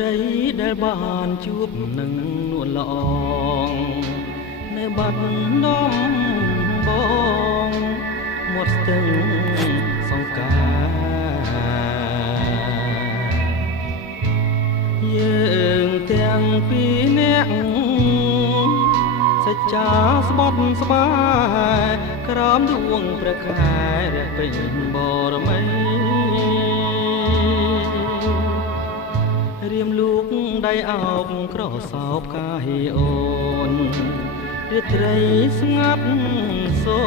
ត្រីដែលបានជួបនឹងនួនល្អងនៅបាត់នំបងមាត់ស្ទឹងសង្ការយើងទាំងពីរនាក់សច្ចាស្បត់ស្បាយក្រោមដួងព្រះខែរះពេញបរមីរៀមលូកដៃអោបក្រសោបកាយអូនរាត្រីស្ងាត់សូ